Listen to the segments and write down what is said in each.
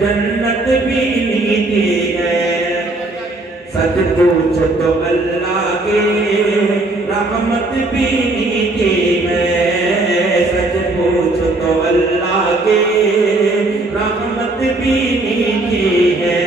जन्नत भी नीति है, सच पूछ तो अल्लाह के रहमत भी नीति है, सच पूछ तो अल्लाह के रहमत भी नीति है।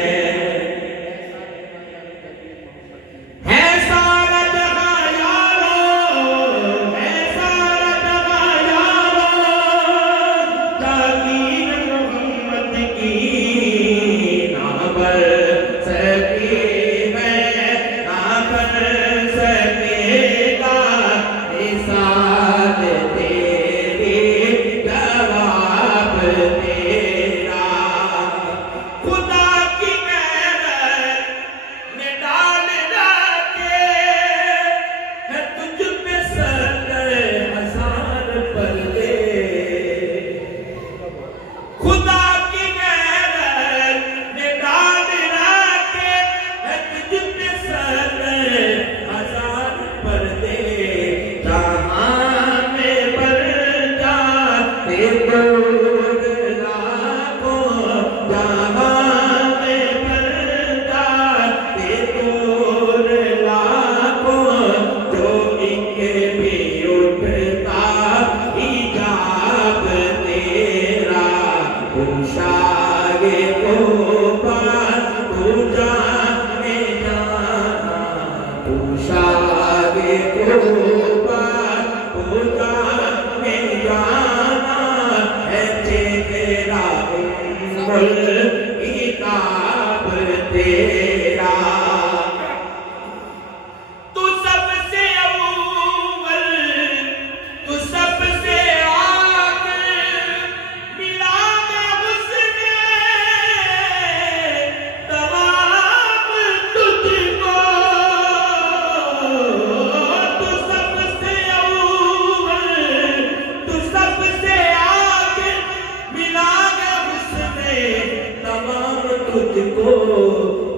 तुझको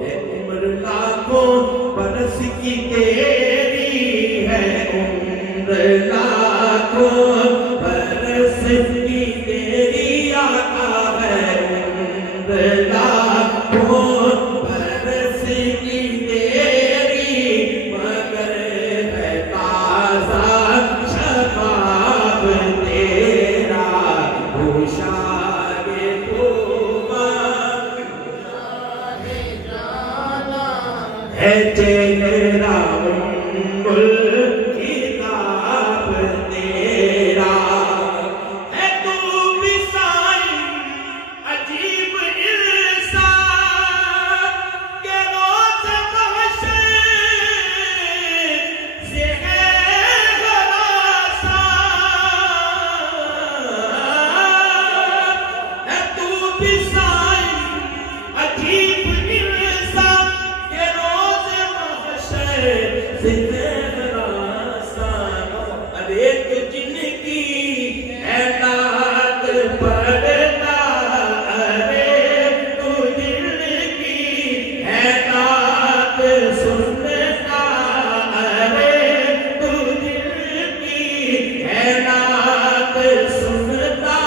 है उम्र लाखों बरस की तेरी है, उम्र लाखों बरस की तेरी आका है, उम्र लाखों बरस की तेरी, मगर है ताज़ा शबाब तेरा, होशागे है चेहरा उम्मुल किताब तेरा, है तू भी साईं अजीब इंसान के रोज़ महशर से है हरासान, है तू भी साईं अजीब अरे तो जिंदगी है नात पढ़ता, अरे तू जिंदगी है नात सुनता, अरे तू जिंदगी है नात सुनता,